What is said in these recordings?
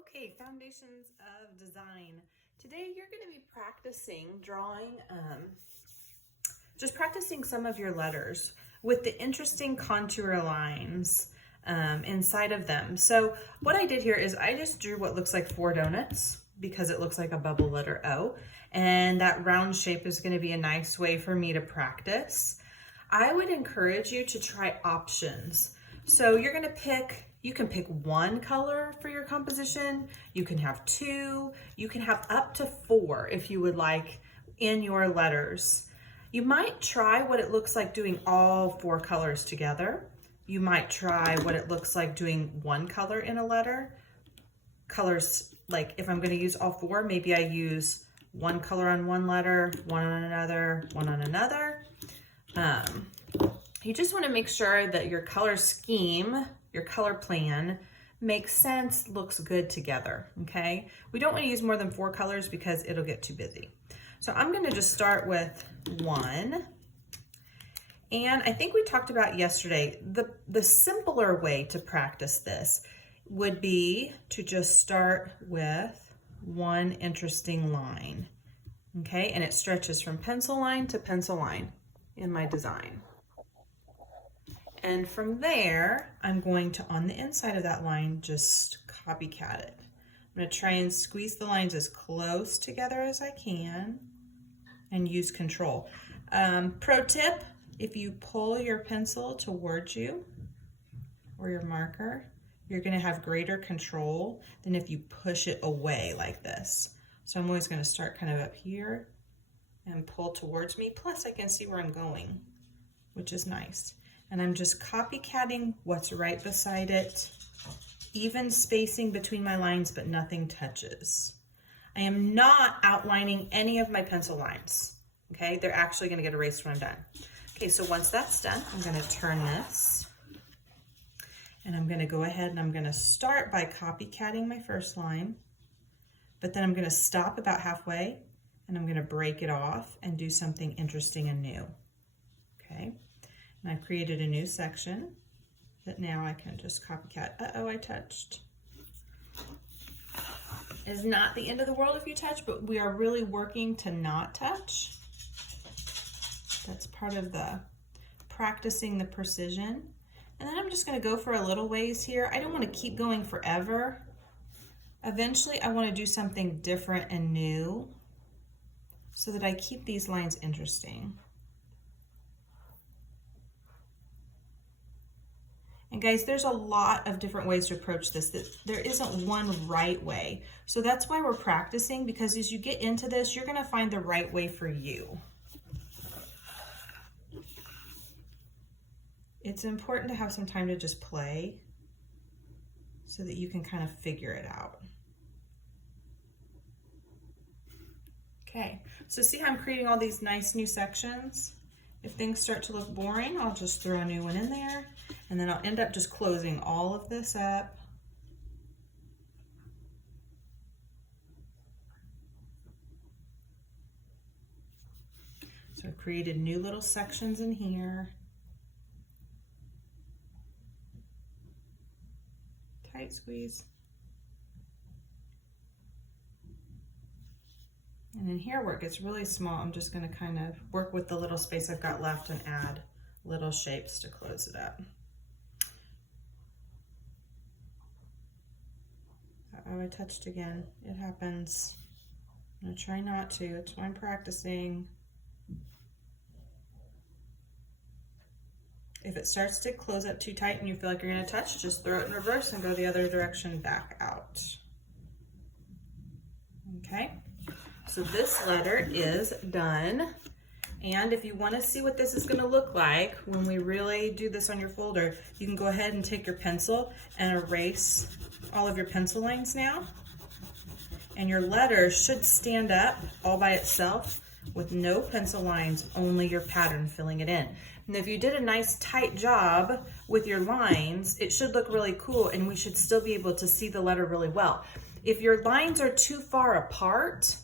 Okay, Foundations of Design. Today you're going to be practicing drawing, just practicing some of your letters with the interesting contour lines inside of them. So what I did here is I just drew what looks like 4 donuts because it looks like a bubble letter O, and that round shape is going to be a nice way for me to practice. I would encourage you to try options. So you're going to pick, you can pick 1 color for your composition, you can have 2, you can have up to 4 if you would like in your letters. You might try what it looks like doing all 4 colors together. You might try what it looks like doing 1 color in a letter. Colors, like if I'm going to use all 4, maybe I use 1 color on 1 letter, 1 on another, 1 on another. You just want to make sure that your color scheme, your color plan makes sense, looks good together, okay? We don't want to use more than 4 colors because it'll get too busy. So I'm going to just start with 1. And I think we talked about yesterday, the simpler way to practice this would be to just start with 1 interesting line, okay? And it stretches from pencil line to pencil line in my design. And from there, I'm going to, on the inside of that line, just copycat it. I'm going to try and squeeze the lines as close together as I can and use control. Pro tip, if you pull your pencil towards you or your marker, you're going to have greater control than if you push it away like this. So I'm always going to start kind of up here and pull towards me. Plus I can see where I'm going, which is nice. And I'm just copycatting what's right beside it. Even spacing between my lines, but nothing touches. I am not outlining any of my pencil lines, okay? They're actually gonna get erased when I'm done. Okay, so once that's done, I'm gonna turn this, and I'm gonna go ahead and I'm gonna start by copycatting my first line, but then I'm gonna stop about halfway, and I'm gonna break it off and do something interesting and new, okay? And I've created a new section that now I can just copycat. Uh-oh, I touched. It's not the end of the world if you touch, but we are really working to not touch. That's part of the practicing the precision. And then I'm just gonna go for a little ways here. I don't wanna keep going forever. Eventually I wanna do something different and new so that I keep these lines interesting. And guys, there's a lot of different ways to approach this. There isn't one right way. So that's why we're practicing, because as you get into this, you're gonna find the right way for you. It's important to have some time to just play so that you can kind of figure it out. Okay, so see how I'm creating all these nice new sections? If things start to look boring, I'll just throw a new one in there, and then I'll end up just closing all of this up. So I've created new little sections in here. Tight squeeze. And in here where it gets really small, I'm just gonna kind of work with the little space I've got left and add little shapes to close it up. Uh-oh, I touched again. It happens. I'm gonna try not to. It's why I'm practicing. If it starts to close up too tight and you feel like you're gonna touch, just throw it in reverse and go the other direction back out. Okay? So this letter is done. And if you want to see what this is going to look like when we really do this on your folder, you can go ahead and take your pencil and erase all of your pencil lines now. And your letter should stand up all by itself with no pencil lines, only your pattern filling it in. And if you did a nice tight job with your lines, it should look really cool, and we should still be able to see the letter really well. If your lines are too far apart,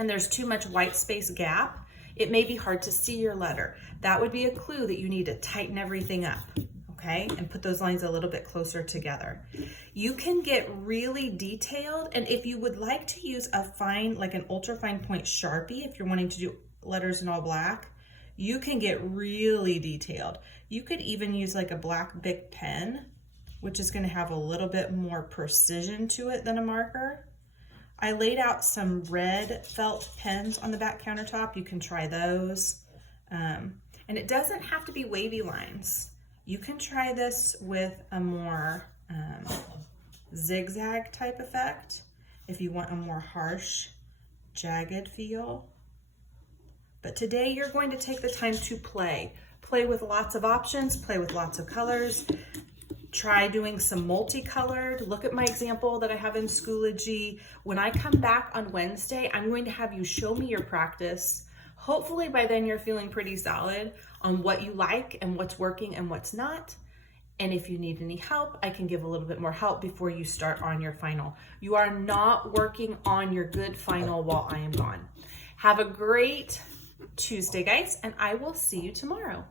and there's too much white space gap, it may be hard to see your letter. That would be a clue that you need to tighten everything up, okay? And put those lines a little bit closer together. You can get really detailed, and if you would like to use a fine, like an ultra fine point Sharpie, if you're wanting to do letters in all black, you can get really detailed. You could even use like a black Bic pen, which is gonna have a little bit more precision to it than a marker. I laid out some red felt pens on the back countertop. You can try those. And it doesn't have to be wavy lines. You can try this with a more zigzag type effect if you want a more harsh, jagged feel. But today you're going to take the time to play. Play with lots of options, play with lots of colors. Try doing some multicolored. Look at my example that I have in Schoology. When I come back on Wednesday, I'm going to have you show me your practice. Hopefully by then you're feeling pretty solid on what you like and what's working and what's not. And if you need any help, I can give a little bit more help before you start on your final. You are not working on your good final while I am gone. Have a great Tuesday, guys, and I will see you tomorrow.